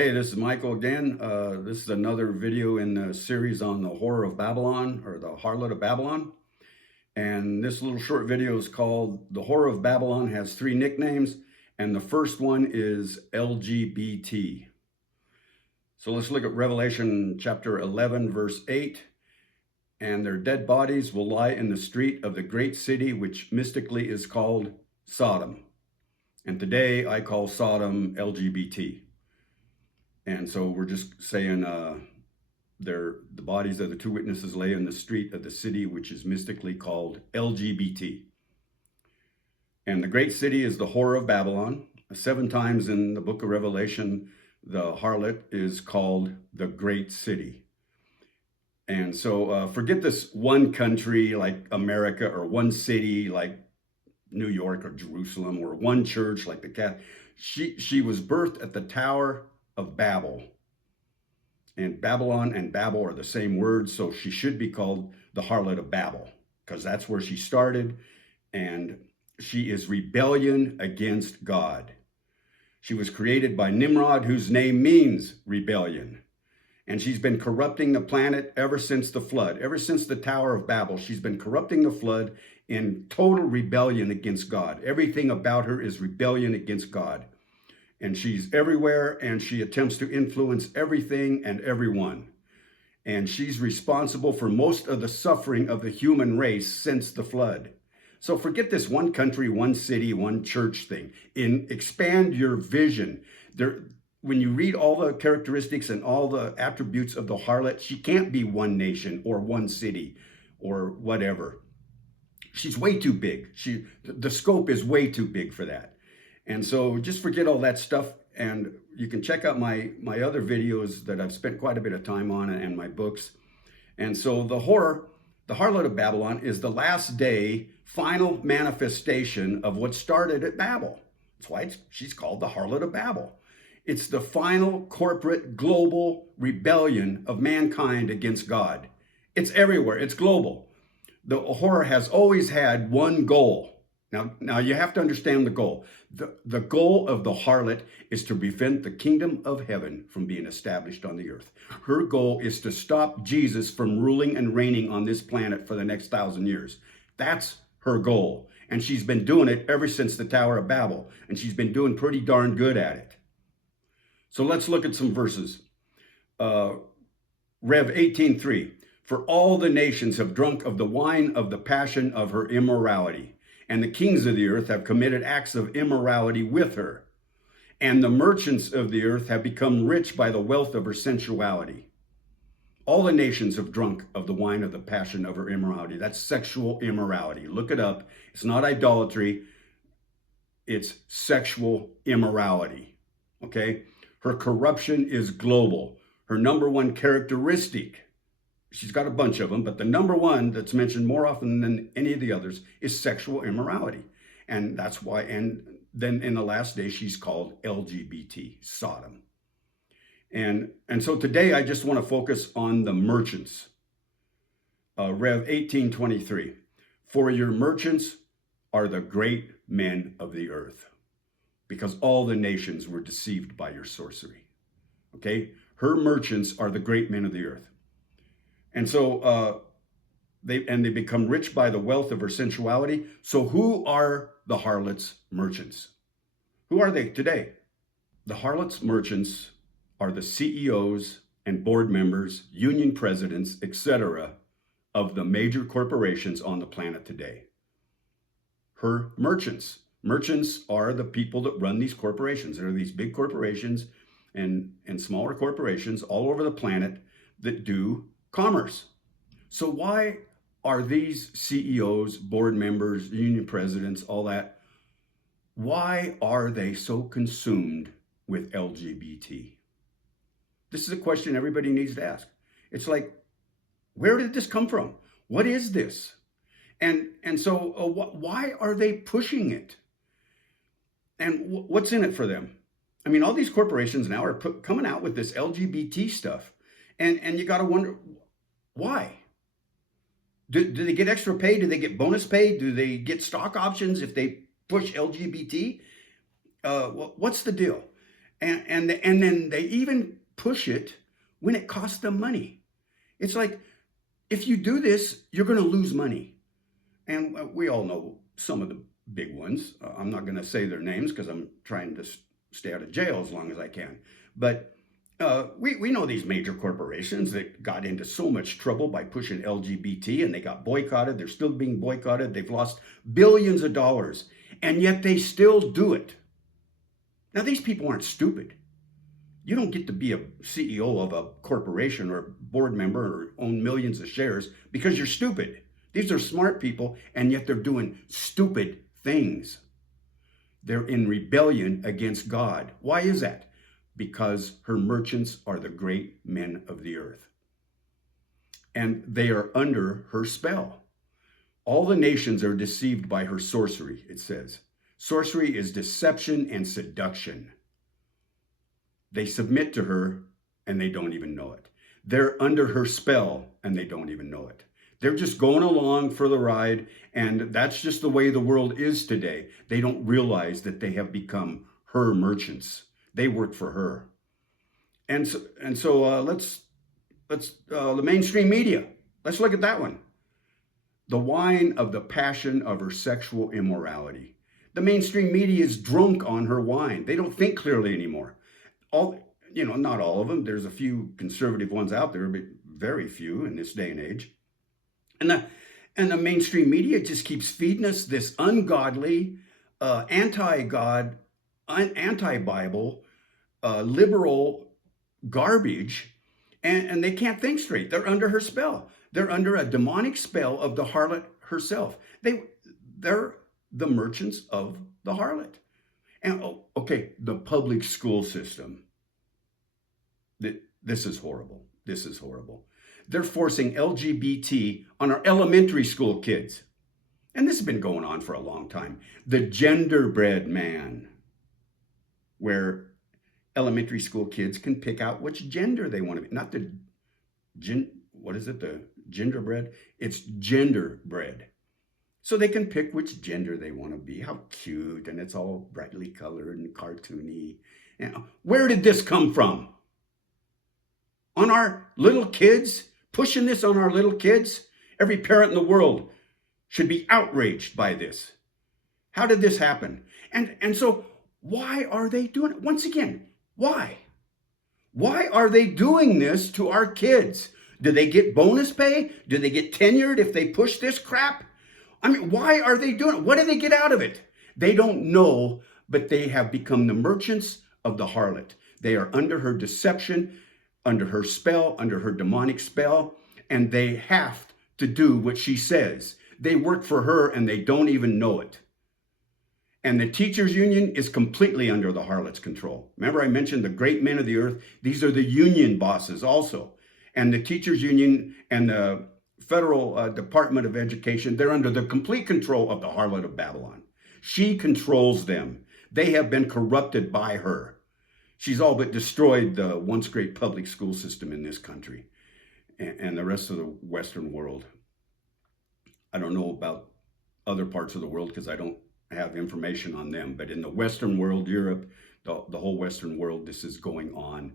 Hey, this is Michael again. This is another video in the series on the Whore of Babylon, or the Harlot of Babylon. And this little short video is called The Whore of Babylon Has Three Nicknames, and the first one is LGBT. So let's look at Revelation chapter 11, verse 8. And their dead bodies will lie in the street of the great city, which mystically is called Sodom. And today I call Sodom LGBT. And so we're just saying the bodies of the two witnesses lay in the street of the city, which is mystically called LGBT. And the great city is the Whore of Babylon. 7 times in the book of Revelation, the harlot is called the great city. And so forget this one country like America, or one city like New York or Jerusalem, or one church like the Catholic. She was birthed at the Tower of Babel. And Babylon and Babel are the same word, so she should be called the harlot of Babel, because that's where she started, and she is rebellion against God. She was created by Nimrod, whose name means rebellion. And she's been corrupting the planet ever since the flood. Ever since the Tower of Babel, she's been corrupting the flood in total rebellion against God. Everything about her is rebellion against God. And she's everywhere, and she attempts to influence everything and everyone. And she's responsible for most of the suffering of the human race since the flood. So forget this one country, one city, one church thing. Expand your vision. When you read all the characteristics and all the attributes of the harlot, she can't be one nation or one city or whatever. She's way too big. The scope is way too big for that. And so just forget all that stuff, and you can check out my other videos that I've spent quite a bit of time on, and my books. And so the harlot of Babylon, is the last day final manifestation of what started at Babel. That's why she's called the harlot of Babel. It's the final corporate global rebellion of mankind against God. It's everywhere. It's global. The whore has always had one goal. Now you have to understand the goal. The goal of the harlot is to prevent the kingdom of heaven from being established on the earth. Her goal is to stop Jesus from ruling and reigning on this planet for the next 1,000 years. That's her goal. And she's been doing it ever since the Tower of Babel. And she's been doing pretty darn good at it. So let's look at some verses. Rev 18:3. For all the nations have drunk of the wine of the passion of her immorality. And the kings of the earth have committed acts of immorality with her. And the merchants of the earth have become rich by the wealth of her sensuality. All the nations have drunk of the wine of the passion of her immorality. That's sexual immorality. Look it up. It's not idolatry. It's sexual immorality. Okay? Her corruption is global. Her number one characteristic, she's got a bunch of them, but the number one that's mentioned more often than any of the others is sexual immorality. And that's why, and then in the last day, she's called LGBT, Sodom. And so today I just want to focus on the merchants. Rev 18:23. For your merchants are the great men of the earth, because all the nations were deceived by your sorcery. Okay? Her merchants are the great men of the earth. And so they become rich by the wealth of her sensuality. So who are the harlot's merchants? Who are they today? The harlot's merchants are the CEOs and board members, union presidents, etc., of the major corporations on the planet today. Her merchants. Merchants are the people that run these corporations. There are these big corporations and smaller corporations all over the planet that do commerce. So why are these CEOs, board members, union presidents, all that, why are they so consumed with LGBT? This is a question everybody needs to ask. It's like, where did this come from? What is this? And so why are they pushing it? And what's in it for them? I mean, all these corporations now are coming out with this LGBT stuff. And you got to wonder, why? Do they get extra pay? Do they get bonus pay? Do they get stock options if they push LGBT? What's the deal? And then they even push it when it costs them money. It's like, if you do this, you're going to lose money. And we all know some of the big ones. I'm not going to say their names because I'm trying to stay out of jail as long as I can. But we know these major corporations that got into so much trouble by pushing LGBT, and they got boycotted. They're still being boycotted. They've lost billions of dollars, and yet they still do it. Now, these people aren't stupid. You don't get to be a CEO of a corporation or a board member or own millions of shares because you're stupid. These are smart people, and yet they're doing stupid things. They're in rebellion against God. Why is that? Because her merchants are the great men of the earth, and they are under her spell. All the nations are deceived by her sorcery, it says. Sorcery is deception and seduction. They submit to her and they don't even know it. They're under her spell and they don't even know it. They're just going along for the ride, and that's just the way the world is today. They don't realize that they have become her merchants. They work for her. And so let's the mainstream media. Let's look at that one. The wine of the passion of her sexual immorality. The mainstream media is drunk on her wine. They don't think clearly anymore. Not all of them. There's a few conservative ones out there, but very few in this day and age. And the mainstream media just keeps feeding us this ungodly, anti-God, anti-Bible, liberal garbage, and they can't think straight. They're under her spell. They're under a demonic spell of the harlot herself. They're the merchants of the harlot. And the public school system. This is horrible. This is horrible. They're forcing LGBT on our elementary school kids. And this has been going on for a long time. The genderbread man, where elementary school kids can pick out which gender they want to be. Not the the gingerbread? It's genderbread. So they can pick which gender they want to be. How cute, and it's all brightly colored and cartoony. Where did this come from? On our little kids? Pushing this on our little kids? Every parent in the world should be outraged by this. How did this happen? And so why are they doing it? Once again, why? Why are they doing this to our kids? Do they get bonus pay? Do they get tenured if they push this crap? I mean, why are they doing it? What do they get out of it? They don't know, but they have become the merchants of the harlot. They are under her deception, under her spell, under her demonic spell, and they have to do what she says. They work for her and they don't even know it. And the teachers' union is completely under the harlot's control. Remember, I mentioned the great men of the earth? These are the union bosses also. And the teachers' union and the Federal Department of Education, they're under the complete control of the harlot of Babylon. She controls them. They have been corrupted by her. She's all but destroyed the once great public school system in this country and the rest of the Western world. I don't know about other parts of the world because I don't have information on them, but in the Western world, Europe, the whole Western world, this is going on.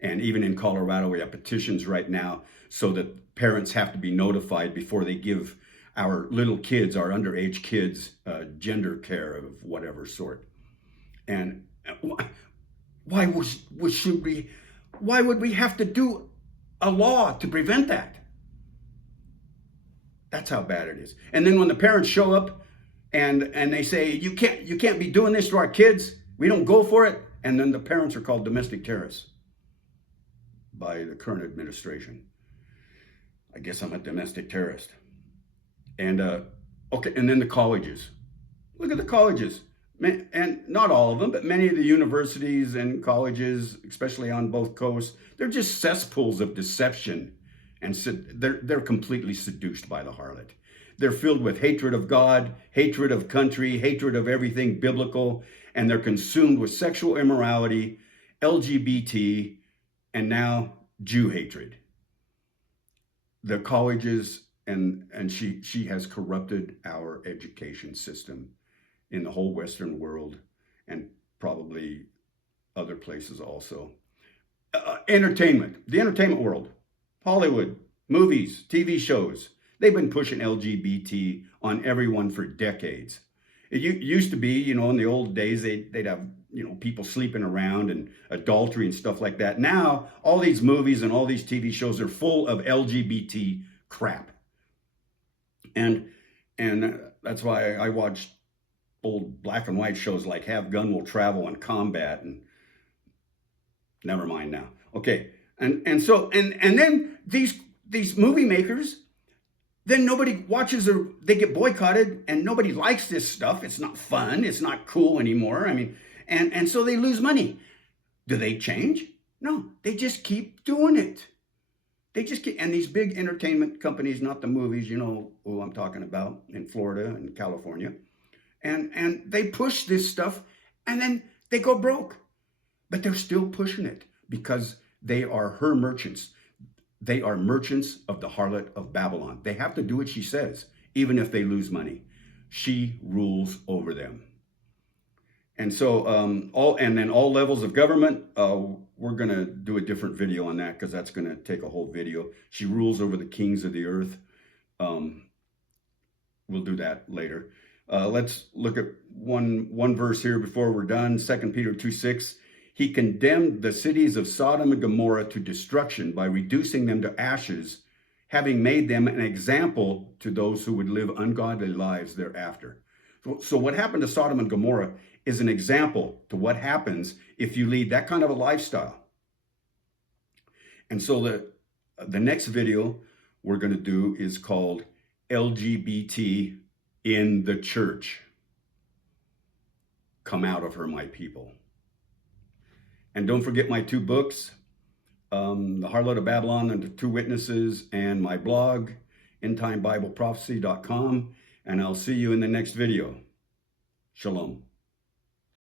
And even in Colorado, we have petitions right now so that parents have to be notified before they give our little kids, our underage kids, gender care of whatever sort. And why would we have to do a law to prevent that? That's how bad it is. And then when the parents show up and they say, you can't be doing this to our kids, we don't go for it, and then the parents are called domestic terrorists by the current administration. I guess I'm a domestic terrorist. And and then the colleges. Look at the colleges. And not all of them, but many of the universities and colleges, especially on both coasts, they're just cesspools of deception. And they're completely seduced by the harlot. They're filled with hatred of God, hatred of country, hatred of everything biblical, and they're consumed with sexual immorality, LGBT, and now Jew hatred. The colleges, and she has corrupted our education system in the whole Western world, and probably other places also. Entertainment, the entertainment world, Hollywood, movies, TV shows. They've been pushing LGBT on everyone for decades. It used to be, you know, in the old days, they'd have, you know, people sleeping around and adultery and stuff like that. Now, all these movies and all these TV shows are full of LGBT crap. And that's why I watch old black and white shows like Have Gun Will Travel and Combat, and never mind now. Okay. And then these movie makers, then nobody watches, or they get boycotted, and nobody likes this stuff. It's not fun. It's not cool anymore. I mean, and so they lose money. Do they change? No, they just keep doing it. They just keep, and these big entertainment companies, not the movies, you know who I'm talking about, in Florida and California, and they push this stuff, and then they go broke, but they're still pushing it because they are her merchants. They are merchants of the harlot of Babylon. They have to do what she says, even if they lose money. She rules over them. And so all levels of government, we're going to do a different video on that because that's going to take a whole video. She rules over the kings of the earth. We'll do that later. Let's look at one verse here before we're done. 2 Peter 2:6. He condemned the cities of Sodom and Gomorrah to destruction by reducing them to ashes, having made them an example to those who would live ungodly lives thereafter. So what happened to Sodom and Gomorrah is an example to what happens if you lead that kind of a lifestyle. And so the next video we're going to do is called LGBT in the Church. Come out of her, my people. And don't forget my 2 books, The Harlot of Babylon and the 2 Witnesses, and my blog, endtimebibleprophecy.com. And I'll see you in the next video. Shalom.